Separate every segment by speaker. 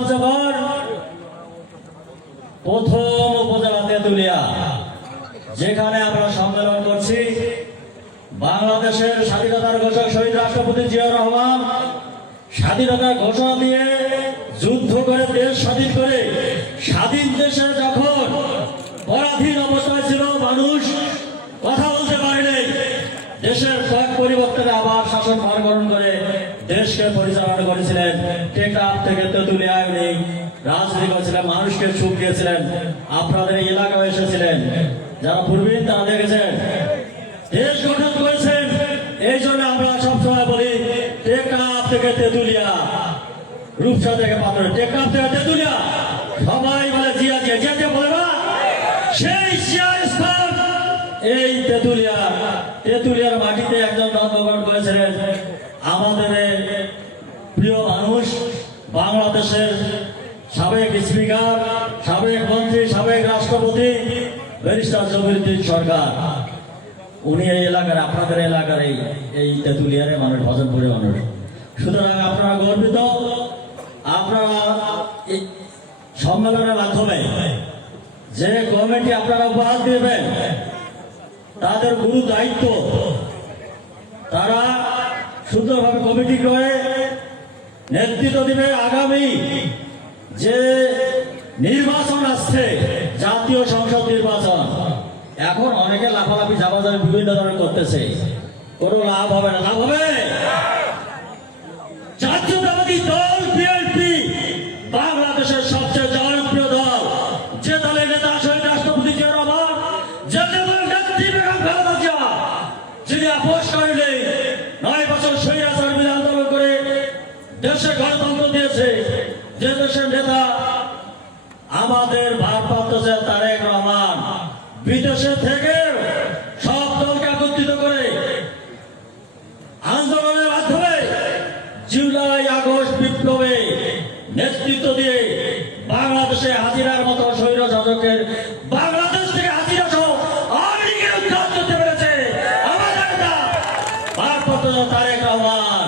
Speaker 1: পঞ্চগড় প্রথম উপজেলা তেঁতুলিয়া, যেখানে আমরা সম্মেলন করছি বাংলাদেশের স্বাধীনতার ঘোষক শহীদ রাষ্ট্রপতি জিয়াউর রহমান। স্বাধীনতার ঘোষণা দিয়ে যুদ্ধ করে, দেশ স্বাধীন করে, স্বাধীন দেশে যখন পরাধীন অবস্থায় ছিল মানুষ, কথা বলতে পারেনি দেশের কয়েক পরিবর্তনে আবার শাসন ভার গ্রহণ করে দেশকে পরিচালনা করেছিলেন টেকনাফ থেকে তেঁতুলিয়ায় উনি রাজনীতি করেছিলেন, মানুষকে সুখ দিয়েছিলেন, আপনাদের এলাকায় এসেছিলেন, যারা পূর্বীন তারা দেখেছেন, দেশ গঠন করেছেন, এই জন্য আমরা সবসময় বলি টেকনাফ থেকে তেঁতুলিয়া, রূপসা থেকে পাথর টেকনাফ থেকে তেঁতুলিয়া, সবাই বলে জিয়া জিয়া জিয়া বলে না, সেই জিয়া এই তেঁতুলিয়া, তেঁতুলিয়ার মাটিতে একজন জন্মগ্রহণ করেছিলেন আমাদের প্রিয় মানুষ বাংলাদেশের সাবেক স্পিকার, সাবেক মন্ত্রী, সাবেক রাষ্ট্রপতি, ব্যারিস্টার জমিরুদ্দিন সরকার। উনি এই এলাকার, আপনাদের এলাকার এই এই তেঁতুলিয়ারে মানুষ ভজনপুরে মানুষ। সুতরাং আপনারা গর্বিত, আপনারা এই সম্মেলনের মাধ্যমে যে কমিটি আপনারা উপহার দেবেন তাদের গুরু দায়িত্ব, তারা সুন্দরভাবে কমিটি করে নেতৃত্ব দিবে আগামী যে নির্বাচন আসছে, জাতীয় সংসদ নির্বাচন। এখন অনেকে লাফালাফি, ঝাপাঝাপি বিভিন্ন ধরনের করতেছে। কোনো লাভ হবে না। লাভ হবে? জাতীয়তাবাদী দল বিএনপি বাংলাদেশের সবচেয়ে জনপ্রিয় দল যে দলের নেতা শহীদ রাষ্ট্রপতি জিয়া রহমান যে দলের নেত্রী বেগম খালেদা জিয়া যিনি আপোষ করেনি, নয় বছর স্বৈরাচার বিরোধী আন্দোলন করে দেশে গণতন্ত্র দিয়েছে। যে দেশের নেতা আমাদের ভারপ্রাপ্ত তারেক রহমান, বিদেশে থেকে সব দলকে একত্রিত করে আন্দোলনের মাধ্যমে জুলাই, আগস্ট বিপ্লবে নেতৃত্ব দিয়ে বাংলাদেশে হাজিরার মতো স্বৈর শাসকের বাংলাদেশ থেকে হাজিরা সহ আমেরিকা উদ্ধার করতে পেরেছে আমাদের নেতা ভারপ্রাপ্ত যে তারেক রহমান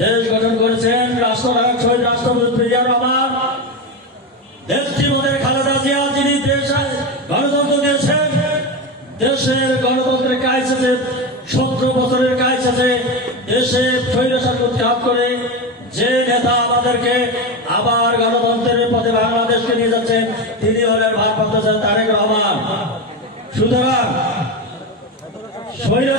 Speaker 1: দেশ গঠন করেছেন রাষ্ট্রনায়ক শহীদ রাষ্ট্রপতি জিয়া রহমান মোদের খালেদা জিয়া যিনি গণতন্ত্র দিয়েছেন, দেশের গণতন্ত্রের কাজ আছে সতেরো বছরের কাজ আছে দেশে স্বৈরশাসন উৎখাত করে যে নেতা আমাদেরকে আবার গণতন্ত্রের পথে বাংলাদেশকে নিয়ে যাচ্ছেন, তিনি হলেন ভারপ্রাপ্ত তারেক রহমান। সুতরাং স্বৈর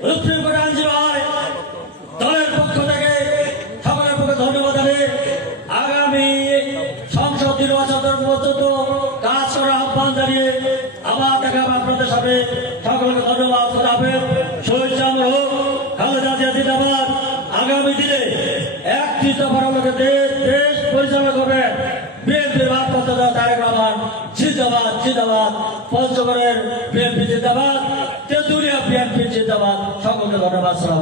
Speaker 1: সুপ্রিম পক্ষ ধন্যবাদ আগামী পর্যন্ত কাজ আবার সকলকে ধন্যবাদ আগামী দিনে একটি দফার লোকে দেশ দেশ পরিচালনা করবে বিএনপির ভারপ্রাপ্ত তারেক রহমান জিন্দাবাদ জিন্দাবাদ। পঞ্চগড়ের বিএনপি জিন্দাবাদ তেঁতুলিয়া বিএনপি জিন্দাবাদ। সকলকে ধন্যবাদ সালাম